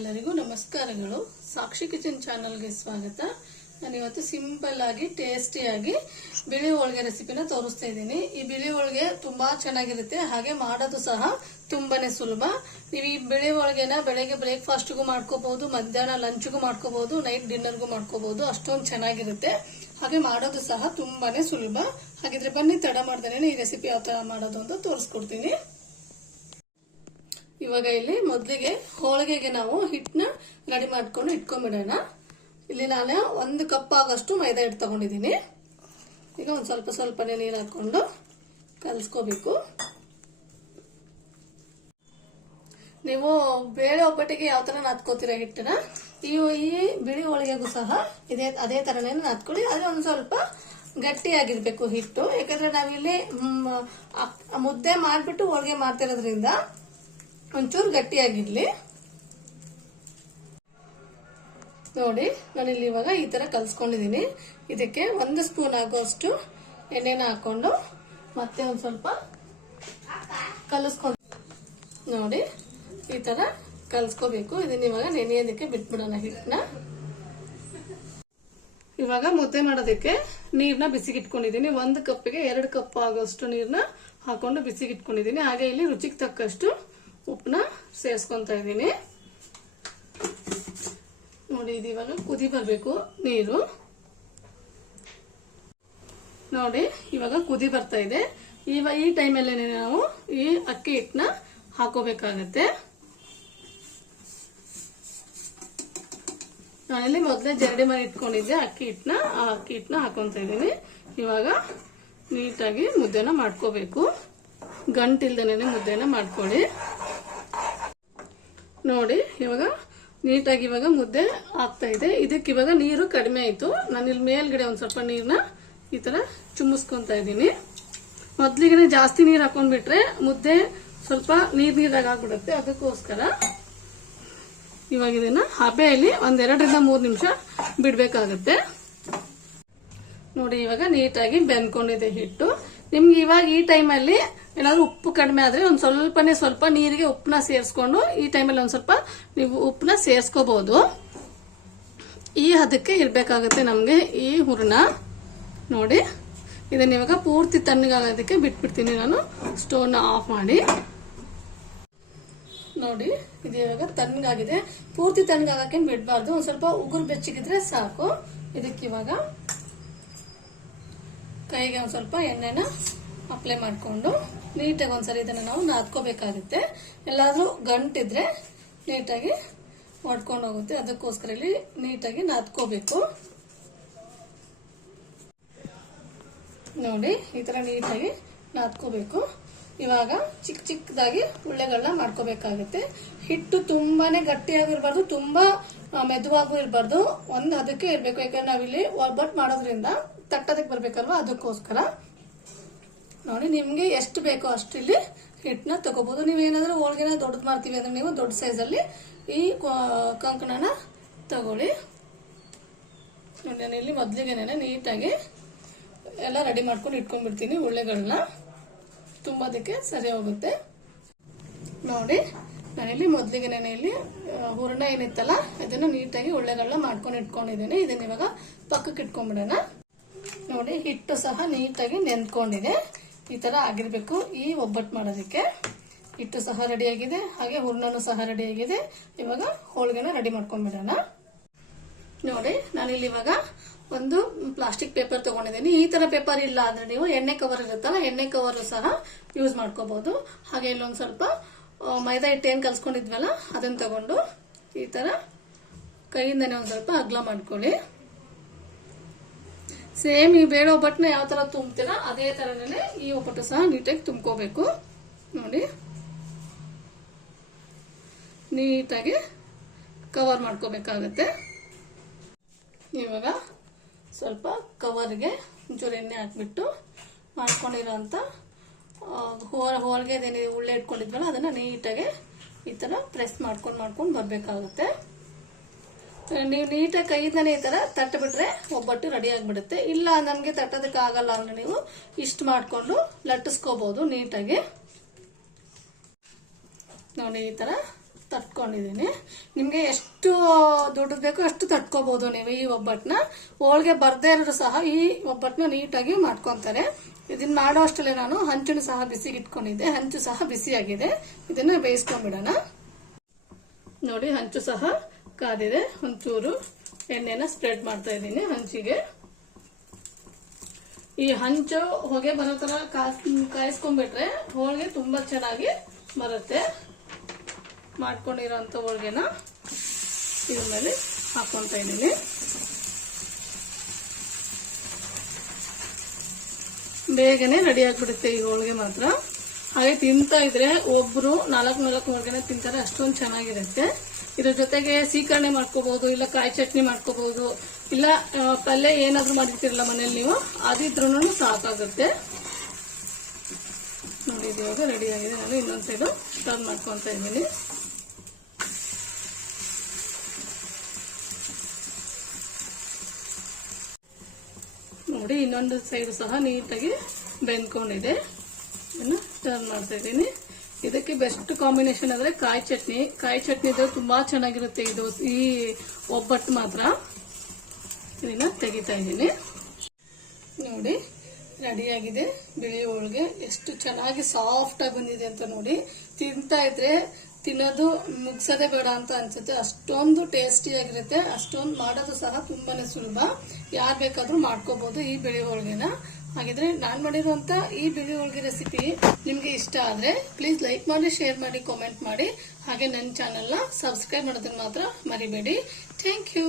ಎಲ್ಲರಿಗೂ ನಮಸ್ಕಾರಗಳು. ಸಾಕ್ಷಿ ಕಿಚನ್ ಚಾನಲ್ಗೆ ಸ್ವಾಗತ. ನಾನು ಇವತ್ತು ಸಿಂಪಲ್ ಆಗಿ ಟೇಸ್ಟಿಯಾಗಿ ಬಿಳಿ ಹೋಳಿಗೆ ರೆಸಿಪಿನ ತೋರಿಸ್ತಾ ಇದ್ದೀನಿ. ಈ ಬಿಳಿ ಹೋಳಿಗೆ ತುಂಬಾ ಚೆನ್ನಾಗಿರುತ್ತೆ, ಹಾಗೆ ಮಾಡೋದು ಸಹ ತುಂಬಾನೇ ಸುಲಭ. ನೀವು ಈ ಬಿಳಿ ಹೋಳಿಗೆನ ಬೆಳಗ್ಗೆ ಬ್ರೇಕ್ಫಾಸ್ಟ್ಗೂ ಮಾಡ್ಕೋಬಹುದು, ಮಧ್ಯಾಹ್ನ ಲಂಚ್ಗೂ ಮಾಡ್ಕೋಬಹುದು, ನೈಟ್ ಡಿನ್ನರ್ಗೂ ಮಾಡ್ಕೋಬಹುದು. ಅಷ್ಟೊಂದು ಚೆನ್ನಾಗಿರುತ್ತೆ, ಹಾಗೆ ಮಾಡೋದು ಸಹ ತುಂಬಾನೇ ಸುಲಭ. ಹಾಗಿದ್ರೆ ಬನ್ನಿ ತಡ ಮಾಡ್ದೇನೆ ಈ ರೆಸಿಪಿ ಯಾವ ತರ ಮಾಡೋದು ಅಂತ ತೋರಿಸ್ಕೊಡ್ತೀನಿ. ಇವಾಗ ಇಲ್ಲಿ ಮೊದಲಿಗೆ ಹೋಳಿಗೆಗೆ ನಾವು ಹಿಟ್ಟನ್ನ ರೆಡಿ ಮಾಡ್ಕೊಂಡು ಇಟ್ಕೊಂಡ್ಬಿಡೋಣ. ಇಲ್ಲಿ ನಾನು 1 ಕಪ್ ಆಗಷ್ಟು ಮೈದಾ ಹಿಟ್ಟು ತಗೊಂಡಿದ್ದೀನಿ. ಈಗ ಒಂದ್ ಸ್ವಲ್ಪನೇ ನೀರು ಹಾಕೊಂಡು ಕಲ್ಸ್ಕೋಬೇಕು. ನೀವು ಬೇಳೆ ಒಬ್ಬಟ್ಟಿಗೆ ಯಾವ ತರ ನಾದ್ಕೋತೀರಾ ಹಿಟ್ಟನ್ನ, ಈ ಬಿಳಿ ಹೋಳಿಗೆಗೂ ಸಹ ಅದೇ ತರನೇ ನಾದ್ಕೊಳ್ಳಿ. ಅದೇ ಒಂದ್ ಸ್ವಲ್ಪ ಗಟ್ಟಿಯಾಗಿರ್ಬೇಕು ಹಿಟ್ಟು, ಯಾಕಂದ್ರೆ ನಾವಿಲ್ಲಿ ಮುದ್ದೆ ಮಾಡ್ಬಿಟ್ಟು ಹೋಳಿಗೆ ಮಾಡ್ತಿರೋದ್ರಿಂದ ಒಂಚೂರು ಗಟ್ಟಿಯಾಗಿರ್ಲಿ. ನೋಡಿ, ನಾನಿಲ್ಲಿ ಇವಾಗ ಈ ತರ ಕಲ್ಸ್ಕೊಂಡಿದೀನಿ. ಇದಕ್ಕೆ 1 ಸ್ಪೂನ್ ಆಗೋಷ್ಟು ಎಣ್ಣೆನ ಹಾಕೊಂಡು ಮತ್ತೆ ಒಂದ್ ಸ್ವಲ್ಪ ಕಲಿಸ್ಕೊಂಡು ನೋಡಿ ಈ ತರ ಕಲ್ಸ್ಕೋಬೇಕು. ಇದನ್ನ ಇವಾಗ ನೆನೆಯೋದಕ್ಕೆ ಬಿಟ್ಬಿಡೋಣ ಹಿಟ್ಟನ್ನ. ಇವಾಗ ಮುದ್ದೆ ಮಾಡೋದಕ್ಕೆ ನೀರ್ನ ಬಿಸಿಗಿಟ್ಕೊಂಡಿದೀನಿ. 1 ಕಪ್ಪಿಗೆ 2 ಕಪ್ ಆಗೋಷ್ಟು ನೀರ್ನ ಹಾಕೊಂಡು ಬಿಸಿಗಿಟ್ಕೊಂಡಿದೀನಿ. ಹಾಗೆ ಇಲ್ಲಿ ರುಚಿಗೆ ತಕ್ಕಷ್ಟು ಉಪ್ಪನ್ನ ಸೇರಿಸ್ಕೊಂತ ಇದ್ದೀನಿ. ನೋಡಿ, ಇದು ಇವಾಗ ಕುದಿ ಬರ್ಬೇಕು ನೀರು. ನೋಡಿ, ಇವಾಗ ಕುದಿ ಬರ್ತಾ ಇದೆ. ಈ ಟೈಮಲ್ಲಿ ನಾವು ಈ ಅಕ್ಕಿ ಹಿಟ್ಟನ್ನ ಹಾಕೋಬೇಕಾಗತ್ತೆ. ನಾನಿಲ್ಲಿ ಮೊದಲೇ ಜರಡಿ ಮಾಡಿ ಇಟ್ಕೊಂಡಿದ್ದೆ ಅಕ್ಕಿ ಹಿಟ್ಟನ್ನ, ಆ ಅಕ್ಕಿ ಹಿಟ್ಟನ್ನ ಹಾಕೊಂತ ಇದ್ದೀನಿ. ಇವಾಗ ನೀಟಾಗಿ ಮುದ್ದೆನ ಮಾಡ್ಕೋಬೇಕು. ಗಂಟಿಲ್ದೇನೆ ಮುದ್ದೆನ ಮಾಡ್ಕೊಳ್ಳಿ. ನೋಡಿ, ಇವಾಗ ನೀಟಾಗಿ ಇವಾಗ ಮುದ್ದೆ ಆಗ್ತಾ ಇದೆ. ಇದಕ್ಕೆ ಇವಾಗ ನೀರು ಕಡಿಮೆ ಆಯ್ತು. ನಾನು ಇಲ್ಲಿ ಮೇಲ್ಗಡೆ ಒಂದ್ ಸ್ವಲ್ಪ ನೀರ್ನ ಈ ತರ ಚುಮ್ಮಿಸ್ಕೊಂತ ಇದ್ದೀನಿ. ಮೊದ್ಲಿಗೆ ಜಾಸ್ತಿ ನೀರ್ ಹಾಕೊಂಡ್ಬಿಟ್ರೆ ಮುದ್ದೆ ಸ್ವಲ್ಪ ನೀರಾಗ ಆಗ್ಬಿಡುತ್ತೆ. ಅದಕ್ಕೋಸ್ಕರ ಇವಾಗ ಇದನ್ನ ಹಬೆಯಲ್ಲಿ 1 2 ರಿಂದ 3 ನಿಮಿಷ ಬಿಡ್ಬೇಕಾಗತ್ತೆ. ನೋಡಿ, ಇವಾಗ ನೀಟಾಗಿ ಬೆಂದ್ಕೊಂಡಿದೆ ಹಿಟ್ಟು. ನಿಮ್ಗೆ ಇವಾಗ ಈ ಟೈಮಲ್ಲಿ ಏನಾದ್ರು ಉಪ್ಪು ಕಡಿಮೆ ಆದ್ರೆ ಒಂದ್ ಸ್ವಲ್ಪ ನೀರಿಗೆ ಉಪ್ಪನ್ನ ಸೇರಿಸ್ಕೊಂಡು ಈ ಟೈಮಲ್ಲಿ ಒಂದ್ ಸ್ವಲ್ಪ ನೀವು ಉಪ್ಪನ್ನ ಸೇರಿಸ್ಕೋಬಹುದು. ಈ ಹದಕ್ಕೆ ಇರ್ಬೇಕಾಗತ್ತೆ ನಮ್ಗೆ ಈ ಹೂರ್ಣ. ನೋಡಿ, ಇದನ್ನ ಇವಾಗ ಪೂರ್ತಿ ತಣ್ಣಗಾಗೋದಕ್ಕೆ ಬಿಟ್ಬಿಡ್ತೀನಿ ನಾನು. ಸ್ಟೋವ್ನ ಆಫ್ ಮಾಡಿ. ನೋಡಿ, ಇದು ಇವಾಗ ತಣ್ಣಗಾಗಿದೆ. ಪೂರ್ತಿ ತಣ್ಣಗಾಗಕ್ಕೆ ಬಿಡಬಾರ್ದು, ಒಂದ್ ಸ್ವಲ್ಪ ಉಗುರು ಬೆಚ್ಚಗಿದ್ರೆ ಸಾಕು. ಇದಕ್ಕೆ ಇವಾಗ ಕೈಗೆ ಒಂದ್ ಸ್ವಲ್ಪ ಎಣ್ಣೆನ ಅಪ್ಲೈ ಮಾಡ್ಕೊಂಡು ನೀಟಾಗಿ ಒಂದ್ಸರಿ ಇದನ್ನ ನಾವು ನಾದ್ಕೋಬೇಕಾಗುತ್ತೆ. ಎಲ್ಲಾದ್ರೂ ಗಂಟಿದ್ರೆ ನೀಟಾಗಿ ಒಡ್ಕೊಂಡು ಹೋಗುತ್ತೆ. ಅದಕ್ಕೋಸ್ಕರ ಇಲ್ಲಿ ನೀಟಾಗಿ ನಾದ್ಕೋಬೇಕು. ನೋಡಿ, ಈ ತರ ನೀಟಾಗಿ ನಾದ್ಕೋಬೇಕು. ಇವಾಗ ಚಿಕ್ಕದಾಗಿ ಉಳ್ಳೆಗಳನ್ನ ಮಾಡ್ಕೋಬೇಕಾಗುತ್ತೆ. ಹಿಟ್ಟು ತುಂಬಾನೇ ಗಟ್ಟಿಯಾಗಿರ್ಬಾರ್ದು, ತುಂಬಾ ಮೆದುವಾಗೂ ಇರಬಾರ್ದು. ಒಂದ್ ಹದಕ್ಕೆ ಇರ್ಬೇಕು. ಯಾಕಂದ್ರೆ ನಾವಿಲ್ಲಿ ಒಬ್ಬಟ್ಟು ಮಾಡೋದ್ರಿಂದ ತಟ್ಟದಕ್ಕೆ ಬರ್ಬೇಕಲ್ವಾ, ಅದಕ್ಕೋಸ್ಕರ. ನೋಡಿ, ನಿಮ್ಗೆ ಎಷ್ಟು ಬೇಕೋ ಅಷ್ಟು ಇಲ್ಲಿ ಹಿಟ್ಟನ್ನ ತಗೋಬಹುದು. ನೀವೇನಾದ್ರೂ ಹೋಳಿಗೆನ ದೊಡ್ಡದು ಮಾಡ್ತೀವಿ ಅಂದ್ರೆ ನೀವು ದೊಡ್ಡ ಸೈಜ್ ಅಲ್ಲಿ ಈ ಕಂಕಣನ ತಗೊಳ್ಳಿ. ನೋಡಿ, ನಾನು ಇಲ್ಲಿ ಮೊದ್ಲಿಗೆನೆ ನೀಟಾಗಿ ಎಲ್ಲ ರೆಡಿ ಮಾಡ್ಕೊಂಡು ಇಟ್ಕೊಂಡ್ಬಿಡ್ತೀನಿ. ಉಳ್ಳೆಗಳನ್ನ ತುಂಬದಕ್ಕೆ ಸರಿ ಹೋಗುತ್ತೆ. ನೋಡಿ, ನಾನಿಲ್ಲಿ ಮೊದ್ಲಿಗೆನೆ ಇಲ್ಲಿ ಹೂರಣ ಏನಿತ್ತಲ್ಲ ಇದನ್ನ ನೀಟಾಗಿ ಉಳ್ಳೆಗಳನ್ನ ಮಾಡ್ಕೊಂಡು ಇಟ್ಕೊಂಡಿದ್ದೀನಿ. ಇದನ್ನ ಇವಾಗ ಪಕ್ಕಕ್ಕೆ ಇಟ್ಕೊಂಡ್ಬಿಡೋಣ. ನೋಡಿ, ಹಿಟ್ಟು ಸಹ ನೀಟಾಗಿ ನೆಂದ್ಕೊಂಡಿದೆ. ಈ ತರ ಆಗಿರ್ಬೇಕು ಈ ಒಬ್ಬಟ್ಟು ಮಾಡೋದಕ್ಕೆ. ಹಿಟ್ಟು ಸಹ ರೆಡಿ ಆಗಿದೆ, ಹಾಗೆ ಹೂರ್ಣನೂ ಸಹ ರೆಡಿ ಆಗಿದೆ. ಇವಾಗ ಹೋಳಿಗೆನ ರೆಡಿ ಮಾಡ್ಕೊಂಡ್ಬಿಡೋಣ. ನೋಡಿ, ನಾನಿಲ್ಲಿ ಇವಾಗ ಒಂದು ಪ್ಲಾಸ್ಟಿಕ್ ಪೇಪರ್ ತಗೊಂಡಿದ್ದೀನಿ. ಈ ತರ ಪೇಪರ್ ಇಲ್ಲ ಅಂದ್ರೆ ನೀವು ಎಣ್ಣೆ ಕವರ್ ಇರುತ್ತಲ್ಲ, ಎಣ್ಣೆ ಕವರ್ ಸಹ ಯೂಸ್ ಮಾಡ್ಕೋಬಹುದು. ಹಾಗೆ ಇಲ್ಲೊಂದ್ ಸ್ವಲ್ಪ ಮೈದಾ ಹಿಟ್ಟು ಏನ್ ಕಲ್ಸ್ಕೊಂಡಿದ್ವಲ್ಲ ಅದನ್ನ ತಗೊಂಡು ಈ ತರ ಕೈಯಿಂದನೇ ಒಂದ್ ಸ್ವಲ್ಪ ಅಗ್ಲ ಮಾಡ್ಕೊಳ್ಳಿ. ಸೇಮ್ ಈ ಬೇಳೆ ಒಬ್ಬಟ್ಟನ್ನ ಯಾವ ತರ ತುಂಬ್ತೀರಾ ಅದೇ ತರನೇ ಈ ಒಬ್ಬಟ್ಟು ಸಹ ನೀಟಾಗಿ ತುಂಬ್ಕೋಬೇಕು. ನೋಡಿ, ನೀಟಾಗಿ ಕವರ್ ಮಾಡ್ಕೋಬೇಕಾಗತ್ತೆ. ಇವಾಗ ಸ್ವಲ್ಪ ಕವರ್ಗೆ ಒಂಚೂರು ಎಣ್ಣೆ ಹಾಕ್ಬಿಟ್ಟು ಮಾಡ್ಕೊಂಡಿರೋಂಥ ಹೋಳಿಗೆದೇನು ಉಳ್ಳೆ ಇಟ್ಕೊಂಡಿದ್ವಲ್ಲ ಅದನ್ನ ನೀಟಾಗಿ ಈ ತರ ಪ್ರೆಸ್ ಮಾಡ್ಕೊಂಡು ಬರ್ಬೇಕಾಗುತ್ತೆ. ನೀವು ನೀಟಾಗಿ ಕೈಯಿಂದನೇ ಈ ತರ ತಟ್ಟಬಿಟ್ರೆ ಒಬ್ಬಟ್ಟು ರೆಡಿ ಆಗ್ಬಿಡುತ್ತೆ. ಇಲ್ಲ ನಮ್ಗೆ ತಟ್ಟೋದಕ್ಕೆ ಆಗಲ್ಲ ಅಂದ್ರೆ ನೀವು ಇಷ್ಟು ಮಾಡ್ಕೊಂಡು ಲಟ್ಟಿಸ್ಕೋಬಹುದು ನೀಟಾಗಿ. ನೋಡಿ, ಈ ತರ ತಟ್ಕೊಂಡಿದ್ದೀನಿ. ನಿಮ್ಗೆ ಎಷ್ಟು ದೊಡ್ಡದು ಬೇಕೋ ಅಷ್ಟು ತಟ್ಕೋಬಹುದು ನೀವು ಈ ಒಬ್ಬಟ್ಟನ್ನ. ಹೋಳಿಗೆ ಬರ್ದೇ ಇರೋರು ಸಹ ಈ ಒಬ್ಬಟ್ಟನ್ನ ನೀಟಾಗಿ ಮಾಡ್ಕೊಂತಾರೆ. ಇದನ್ನ ಮಾಡೋ ಅಷ್ಟಲ್ಲೇ ನಾನು ಹಂಚನ್ನು ಸಹ ಬಿಸಿಗೆ ಇಟ್ಕೊಂಡಿದ್ದೆ. ಹಂಚು ಸಹ ಬಿಸಿಯಾಗಿದೆ. ಇದನ್ನ ಬೇಯಿಸ್ಕೊಂಡ್ಬಿಡೋಣ. ನೋಡಿ, ಹಂಚು ಸಹ ಕಾದಿದೆ. ಒಂಚೂರು ಎಣ್ಣೆನ ಸ್ಪ್ರೆಡ್ ಮಾಡ್ತಾ ಇದ್ದೀನಿ ಹಂಚಿಗೆ. ಈ ಹಂಚು ಹೊಗೆ ಬರೋ ತರ ಕಾಯಿಸ್ಕೊಂಡ್ಬಿಟ್ರೆ ಹೋಳಿಗೆ ತುಂಬಾ ಚೆನ್ನಾಗಿ ಬರುತ್ತೆ. ಮಾಡ್ಕೊಂಡಿರೋಂಥ ಹೋಳಿಗೆನ ಇದ್ರ ಮೇಲೆ ಹಾಕೊಂತ ಇದ್ದೀನಿ. ಬೇಗನೆ ರೆಡಿ ಆಗ್ಬಿಡುತ್ತೆ ಈ ಹೋಳಿಗೆ ಮಾತ್ರ. ಹಾಗೆ ತಿಂತಾ ಇದ್ರೆ ಒಬ್ರು 4 ಹೋಳಿಗೆನ ತಿಂತಾರೆ, ಅಷ್ಟೊಂದು ಚೆನ್ನಾಗಿರುತ್ತೆ. ಇದ್ರ ಜೊತೆಗೆ ಸೀಕರಣೆ ಮಾಡ್ಕೋಬಹುದು, ಇಲ್ಲ ಕಾಯಿ ಚಟ್ನಿ ಮಾಡ್ಕೋಬಹುದು, ಇಲ್ಲ ಪಲ್ಯ ಏನಾದ್ರೂ ಮಾಡಿರ್ತಿರಲ್ಲ ಮನೇಲಿ ನೀವು, ಅದಿದ್ರೂ ಸಾಕಾಗುತ್ತೆ. ನೋಡಿ, ಇವಾಗ ರೆಡಿ ಆಗಿದೆ. ನಾನು ಇನ್ನೊಂದ್ ಸೈಡು ಟರ್ನ್ ಮಾಡ್ಕೊಂತ ಇದ್ದೀನಿ. ನೋಡಿ, ಇನ್ನೊಂದು ಸೈಡ್ ಸಹ ನೀಟಾಗಿ ಬೆಂದ್ಕೊಂಡಿದೆ. ಟರ್ನ್ ಮಾಡ್ತಾ ಇದ್ದೀನಿ. ಇದಕ್ಕೆ ಬೆಸ್ಟ್ ಕಾಂಬಿನೇಷನ್ ಅಂದ್ರೆ ಕಾಯಿ ಚಟ್ನಿ. ಕಾಯಿ ಚಟ್ನಿ ಇದ್ರೆ ತುಂಬಾ ಚೆನ್ನಾಗಿರುತ್ತೆ ಇದು ಈ ಒಬ್ಬಟ್ಟು ಮಾತ್ರ. ಇದನ್ನ ತೆಗಿತಾ ಇದ್ದೀನಿ. ನೋಡಿ, ರೆಡಿಯಾಗಿದೆ ಬಿಳಿ ಹೋಳಿಗೆ. ಎಷ್ಟು ಚೆನ್ನಾಗಿ ಸಾಫ್ಟ್ ಆಗಿ ಬಂದಿದೆ ಅಂತ ನೋಡಿ. ತಿಂತಾ ಇದ್ರೆ ತಿನ್ನೋದು ಮುಗ್ಸೋದೇ ಬೇಡ ಅಂತ ಅನ್ಸುತ್ತೆ, ಅಷ್ಟೊಂದು ಟೇಸ್ಟಿ ಆಗಿರುತ್ತೆ. ಅಷ್ಟೊಂದು ಮಾಡೋದು ಸಹ ತುಂಬಾನೇ ಸುಲಭ. ಯಾರು ಬೇಕಾದ್ರೂ ಮಾಡ್ಕೋಬಹುದು ಈ ಬಿಳಿ ಹೋಳಿಗೆನ. ಹಾಗಿದ್ರೆ ನಾನ್ ಮಾಡಿರುವಂತ ಈ ಬಿಳಿ ಹೋಳಿಗೆ ರೆಸಿಪಿ ನಿಮ್ಗೆ ಇಷ್ಟ ಆದ್ರೆ ಪ್ಲೀಸ್ ಲೈಕ್ ಮಾಡಿ, ಶೇರ್ ಮಾಡಿ, ಕಾಮೆಂಟ್ ಮಾಡಿ. ಹಾಗೆ ನನ್ನ ಚಾನೆಲ್ನ ಸಬ್ಸ್ಕ್ರೈಬ್ ಮಾಡೋದನ್ನ ಮಾತ್ರ ಮರಿಬೇಡಿ. Thank you.